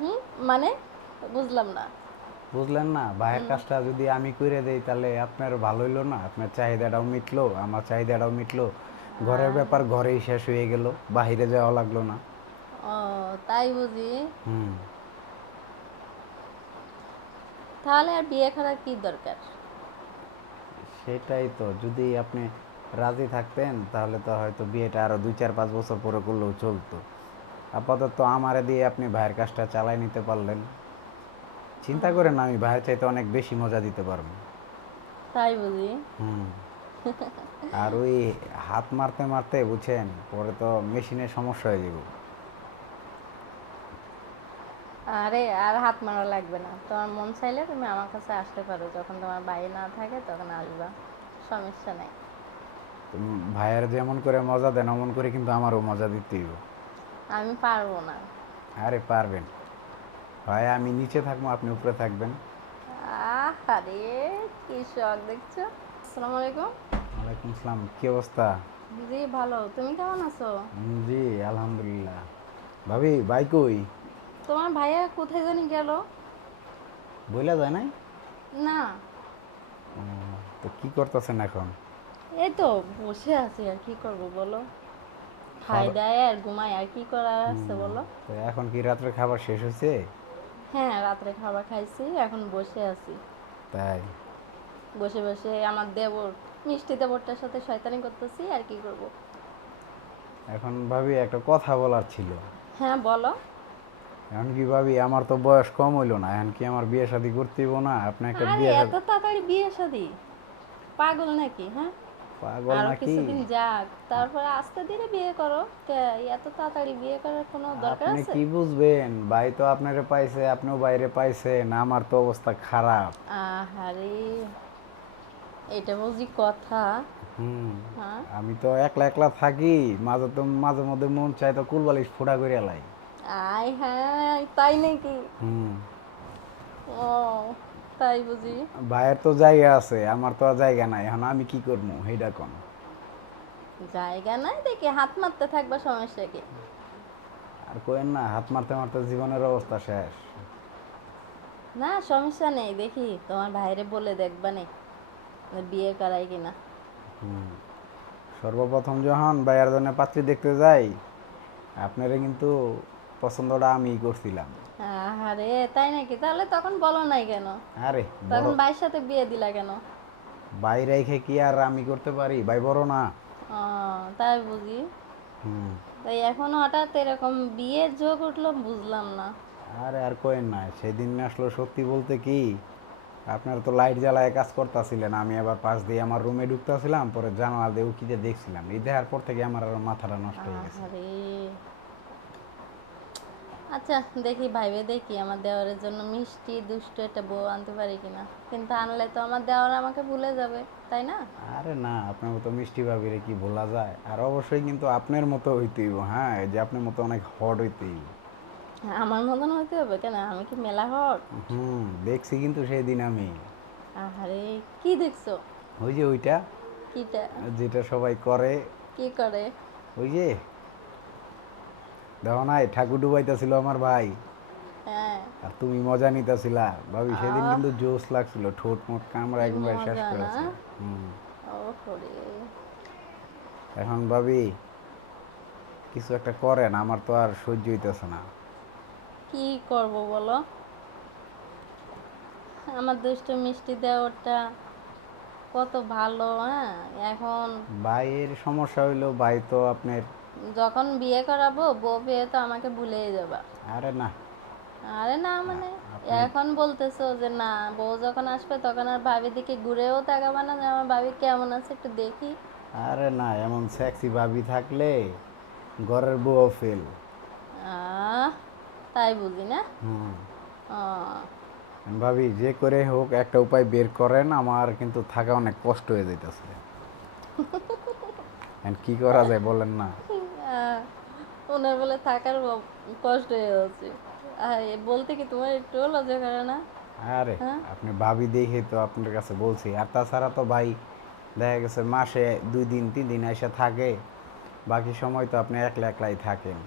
হুম মানে বুঝলাম না। বুঝলেন না? ভাইয়ের কাজটা যদি আমি করে দেই তাহলে আপনার ভালো হইল না? আপনার চাহিদাটাও মিটলো আমার চাহিদাটাও মিটলো। ঘরের ব্যাপার ঘরেই শেষ হয়ে গেল বাহিরে যাওয়া লাগল না। ও তাই বুঝি? হুম। তাহলে আর বিয়ে করার কি দরকার? সেটাই তো যদি আপনি রাজি থাকতেন তাহলে তো হয়তো বিয়েটা আরও দুই চার পাঁচ বছর পরে করলেও চলতো। আপাতত আমারে দিয়ে আপনি ভাইয়ের কাজটা চালাই নিতে পারলেন। চিন্তা করেন আমি ভাইয়ের চাইতে অনেক বেশি মজা দিতে পারব। তাই বুঝি। হুম। আর ওই হাত মারতে মারতে বুঝছেন পরে তো মেশিনে সমস্যা হয়ে যাবে। আরে আর হাত মারা লাগবে না। তোমার মন চাইলে তুমি আমার কাছে আসতে পারো। যখন তোমার ভাই না থাকে তখন আসবা। সমস্যা নেই। ভাইয়ের যেমন করে মজা দেন অমন করে কিন্তু আমারও মজা দিতে হবে। আমি পারব না। আরে পারবেন। ভাই আমি নিচে থাকব আপনি উপরে থাকবেন। আরে কি শখ দেখছ। আসসালামু আলাইকুম। ওয়ালাইকুম আসসালাম কি অবস্থা? জি ভালো। তুমি কেমন আছো? জি আলহামদুলিল্লাহ। ভাবি ভাই কই? তোমার ভাইয়া কোথায় জানি গেল। বইলা যায় নাই? না। তো কি করতেছেন এখন? এই তো বসে আছি আর কি করব বলো। খাই দায় আর ঘুমাই আর কি করার আছে বলো? তো এখন কি রাত্রে খাবার শেষ হয়েছে? হ্যাঁ রাত্রে খাবার খাইছি এখন বসে আছি। তাই? বসে বসে আমার দেবর মিষ্টি দেবরটার সাথে শয়তানি করতেছি আর কি করব? এখন ভাবি একটা কথা বলার ছিল। হ্যাঁ বলো। এখন কি ভাবি আমার তো বয়স কম হইল না এখন কি আমার বিয়ে শাদি করতে হইবো না? আপনি একটা বিয়ে এত তাড়াতাড়ি বিয়ে শাদি? পাগল নাকি হ্যাঁ? পাগল আরও নাকি? কিছুদিন যাক তারপরে আস্তে ধীরে বিয়ে করো কে, এত তাড়াতাড়ি বিয়ে করার কোনো দরকার আপনি আছে? কি বুঝবেন? ভাই তো আপনারে পাইছে আপনিও বাইরে পাইছেন আমার তো অবস্থা খারাপ। আহারে এটা বুঝি কথা। হুম হ্যাঁ? আমি তো একলা একলা থাকি মাঝে তো মাঝে মধ্যে মন চাই তো কুলবালিশ ফোড়া করে লাই। আয় হ্যাঁ তাই নাকি? হুম। ও তাই বুঝি। ভাইয়ের তো জায়গা আছে আমার তো জায়গা নাই এখন আমি কি করব? সেইটা কোন? জায়গা নাই দেখি হাত মারতে থাকবা সমস্যা কি? আর কোয়েন না হাত মারতে মারতে জীবনের অবস্থা শেষ। না সমস্যা নেই দেখি তোমার ভাইরে বলে দেখবা নে বিয়ে করাই কিনা। হুম। সর্বপ্রথম যখন ভাইয়ার জন্য পাত্রী দেখতে যাই আপনারা কিন্তু পছন্দটা আমিই করছিলাম। আরে তাই নাকি? তাহলে তখন বলো নাই কেন? আরে তখন ভাইয়ের সাথে বিয়ে দিলা কেন? ভাই রেখে কি আর আমি করতে পারি? ভাই বড় না। ও তাই বুঝি। হুম। তাই এখন হঠাৎ এরকম বিয়ের যোগ উঠল বুঝলাম না। আরে আর কোয়েন না সেদিন আসলো সত্যি বলতে কি আপনার তো লাইট জ্বালায় কাজ করতেছিলেন আমি আবার পাশ দিয়ে আমার রুমে ঢুকতেছিলাম পরে জানালা দিয়ে উকি দিয়ে দেখছিলাম। এই দেখার পর থেকে আমার আর মাথাটা নষ্ট হয়ে গেছে। আরে আচ্ছা দেখি ভাইবে দেখি আমার দেওয়ারের জন্য মিষ্টি দুষ্ট একটা বউ আনতে পারি কিনা। কিন্তু আনলে তো আমার দেওয়ার আমাকে ভুলে যাবে তাই না? আরে না আপনার মতো মিষ্টি ভাবিরে কি বলা যায়? আর অবশ্যই কিন্তু আপনার মতো হইতেই হ্যাঁ? এই যে আপনার মতো অনেক হট হইতেই আমার মতন হইতে হবে কেন? আমি কি মেলা হট? হুম দেখছি কিন্তু সেই দিন আমি। আরে কি দেখছ? ওই যে ওইটা কিটা? যেটা সবাই করে। কি করে? ওই যে দেখো নাই ঠাকুর ডুবাইতেছিল আমার ভাই। হ্যাঁ। আর তুমি মজা নিতেছিলা। ভাবি সেদিন কিন্তু জোশ লাগছিল ঠোঁট মোট কামড়া একবার শেষ করেছে। না? এখন ভাবি কিছু একটা করেন আমার তো আর সহ্য হইতেছে না। কি করব বলো? আমার দুষ্ট মিষ্টি দেওয়ারটা কত ভালো হ্যাঁ? এখন ভাইয়ের সমস্যা হইল ভাই তো আপনার যখন বিয়ে করাবো বউ বিয়ে তো আমাকে ভুলেই যাবা। আরে না। আরে না মানে এখন বলতেছো যে না বউ যখন আসবে তখন আর ভাবি দিকে ঘুরেও তাকাবা না যে আমার ভাবি কেমন আছে একটু দেখি। আরে না এমন সেক্সি ভাবি থাকলে ঘরের বউ ফেল তাই বুঝি না? ভাবি যে করে হোক একটা উপায় বের করেন আমার কিন্তু থাকা অনেক কষ্ট হয়ে যাইতেছে। কি করা যায় বলেন না। ওনার বলে থাকার কষ্ট হয়ে যাচ্ছে বলতে কি তোমার একটু লজ্জা করে না? আরে আপনি ভাবি দেখে তো আপনার কাছে বলছি। আর তাছাড়া তো ভাই দেখা গেছে মাসে দুই দিন তিন দিন এসে থাকে। বাকি সময় তো আপনি একলা একলাই থাকেন।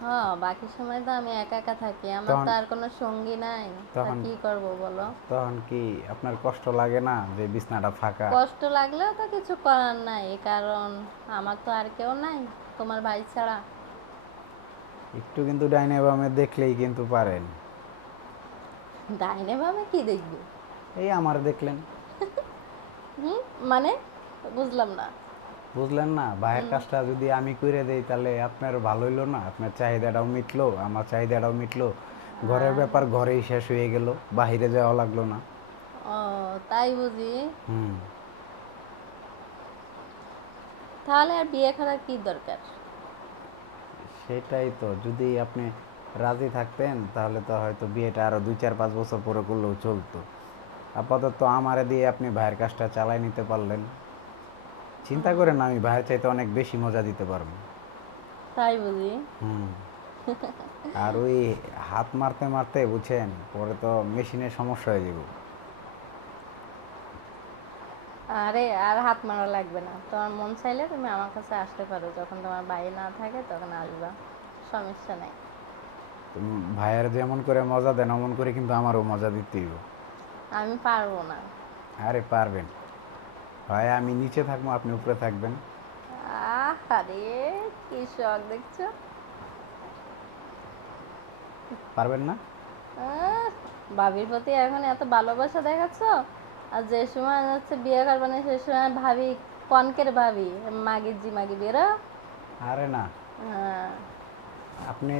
হ্যাঁ বাকি সময় তো আমি একা একা থাকি। আমার তো আর কোনো সঙ্গী নাই। তখন- কি করব বলো? তখন কি আপনার কষ্ট লাগে না যে বিছনাটা ফাঁকা? কষ্ট লাগলেও তো কিছু করার নাই। কারণ আমার তো আর কেউ নাই তোমার ভাই ছাড়া। একটু কিন্তু ডাইনে বামে দেখলেই কিন্তু পারেন। ডাইনে ভাবে কি দেখবে? এই আমার দেখলেন। হুম মানে? বুঝলাম না। বুঝলেন না? ভাইয়ের কাজটা যদি আমি করে দেই তাহলে আপনার ভালো হইল না? আপনার চাহিদাটাও মিটলো আমার চাহিদাটাও মিটলো। ঘরের ব্যাপার ঘরেই শেষ হয়ে গেল বাহিরে যাওয়া লাগল না। ও তাই বুঝি? হুম। তাহলে আর বিয়ে করার কি দরকার? সেটাই তো। যদি আপনি রাজি থাকতেন তাহলে তো হয়তো বিয়েটা আরও দুই চার পাঁচ বছর পরে করলেও চলতো। আপাতত আমারে দিয়ে আপনি ভাইয়ের কাজটা চালাই নিতে পারলেন। চিন্তা করেন না আমি ভাইয়ের চাইতে অনেক বেশি মজা দিতে পারব। তাই বুঝি। হুম। আর ওই হাত মারতে মারতে বুঝছেন? পরে তো মেশিনের সমস্যা হয়ে যাবে। আরে আর হাত মারা লাগবে না। তোমার মন চাইলে তুমি আমার কাছে আসতে পারো। যখন তোমার ভাই না থাকে তখন আসবা। সমস্যা নাই। তুমি ভাইয়ের যেমন করে মজা দেন অমন করে কিন্তু আমারও মজা দিতেই হবে। আমি পারব না। আরে পারবেন। ভাই আমি নিচে থাকব আপনি উপরে থাকবেন। আরে কি শখ দেখছ? পারবেন না? ভাবির প্রতি এখন এত ভালোবাসা দেখাচ্ছ? আর যে সময় হচ্ছে বিয়ে করবে না সে সময় ভাবি কনকের ভাবি মাগি জি মাগি বেরো। আরে না। হ্যাঁ। আপনি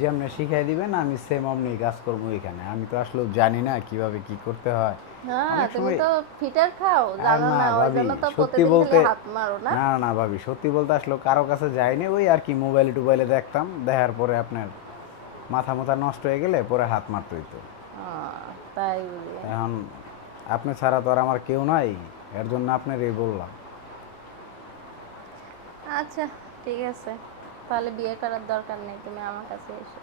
যেমনি শিখাই দিবেন আমি সেম অমনি কাজ করব এখানে। আমি তো আসলে জানি না কীভাবে কি করতে হয়। তুমি তো ফিটার খাও জানো না তো সত্যি বলতে হাত মারো না। না না ভাবি সত্যি বলতে আসলে কারও কাছে যাইনি ওই আর কি মোবাইলে টোবাইলে দেখতাম দেখার পরে আপনার মাথা মাথা নষ্ট হয়ে গেলে পরে হাত মারতে হইতো। তাই এখন আপনি ছাড়া তো আর আমার কেউ নাই। এর জন্য আপনার এই বললাম। আচ্ছা ঠিক আছে। তাহলে বিয়ে করার দরকার নেই তুমি আমার কাছে এসো।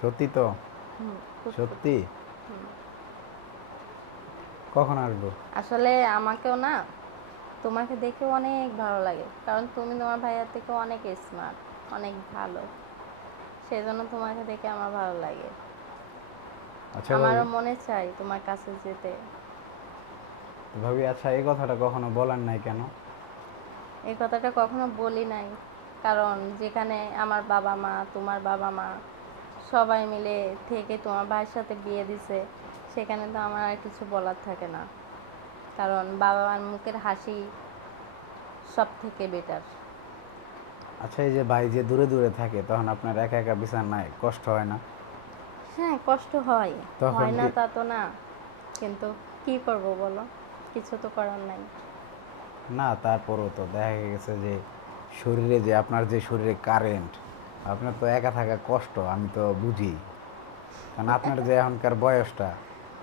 সত্যি তো? হুম, খুব- সত্যি? কখন আসব? আসলে আমাকেও না তোমাকে দেখে অনেক ভালো লাগে। কারণ তুমি তোমার ভাইয়ার থেকে অনেক স্মার্ট অনেক ভালো। সেই জন্য তোমাকে দেখে আমার ভালো লাগে। আমারও মনে চাই তোমার কাছে যেতে। ভাবি আচ্ছা এই কথাটা কখনো বলেন নাই কেন? এই কথাটা কখনো বলি নাই। কারণ যেখানে আমার বাবা মা তোমার বাবা মা সবাই মিলে থেকে তোমার ভাইয়ের সাথে বিয়ে দিছে সেখানে তো আমার আর কিছু বলার থাকে না। কারণ বাবা মার মুখের হাসি সব থেকে বেটার আচ্ছা এই যে ভাই যে দূরে দূরে থাকে তখন আপনার একা একা বিছান নাই কষ্ট হয় না? হ্যাঁ কষ্ট হয়। হয় না তা তো না। কিন্তু কি করব বলো? কিছু তো করার নাই। না তারপরও তো দেখা গেছে যে শরীরে যে আপনার যে শরীরে কারেন্ট আপনার তো একা থাকা কষ্ট আমি তো বুঝি। কারণ আপনার যে এখনকার বয়সটা।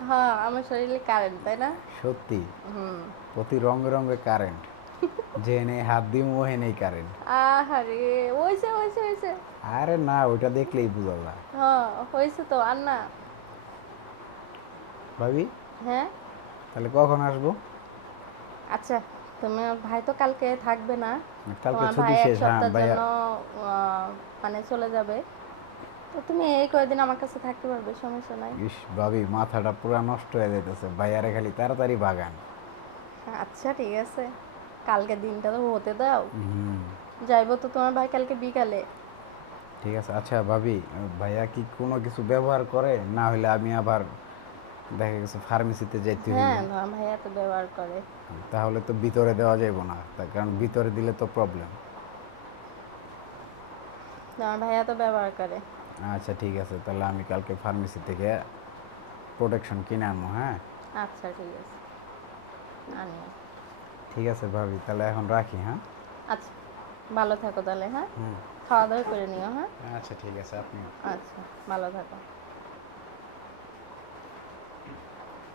হ্যাঁ আমার শরীরে কারেন্ট তাই না? সত্যি। হুম। প্রতি রঙে রঙে কারেন্ট নেই হাত দিম ও নেই কারেন্ট আহারে আরে না ওইটা দেখলেই বোঝা যায়। হ্যাঁ হয়েছে তো আর না। ভাবি? হ্যাঁ? তাহলে কখন আসব? আচ্ছা তোমার ভাই তো কালকে থাকবে না। কালকে ছুটি শেষ হ্যাঁ আহ, মানে চলে যাবে। তো তুমি এই কয়দিন আমার কাছে থাকতে পারবে সমস্যা নাই। ইস ভাবি মাথাটা পুরা নষ্ট হয়ে যাইতেছে। ভাইয়ারে খালি তাড়াতাড়ি বাগান। আচ্ছা ঠিক আছে। কালকে দিনটা তো হতে দাও। হুম। যাইবো তো তোমার ভাই কালকে বিকালে। ঠিক আছে আচ্ছা ভাবি ভাইয়া কি কোনো কিছু ব্যবহার করে? না হলে আমি আবার দেখা গেছে ফার্মেসিতে যাইতে হবে হ্যাঁ ভাইয়া তো ব্যবহার করে। তাহলে তো ভিতরে দেওয়া যাবে না কারণ ভিতরে দিলে তো প্রবলেম তোমার ভাইয়া তো ব্যবহার করে। আচ্ছা ঠিক আছে তাহলে আমি কালকে ফার্মেসি থেকে প্রোটেকশন কিনে আনব হ্যাঁ? আচ্ছা ঠিক আছে। আনিও। ঠিক আছে ভাবি তাহলে এখন রাখি হ্যাঁ? আচ্ছা ভালো থাকো তাহলে হ্যাঁ? হুম খাওয়া দাওয়া করে নিও হ্যাঁ? আচ্ছা ঠিক আছে আপনি আচ্ছা ভালো থাকো।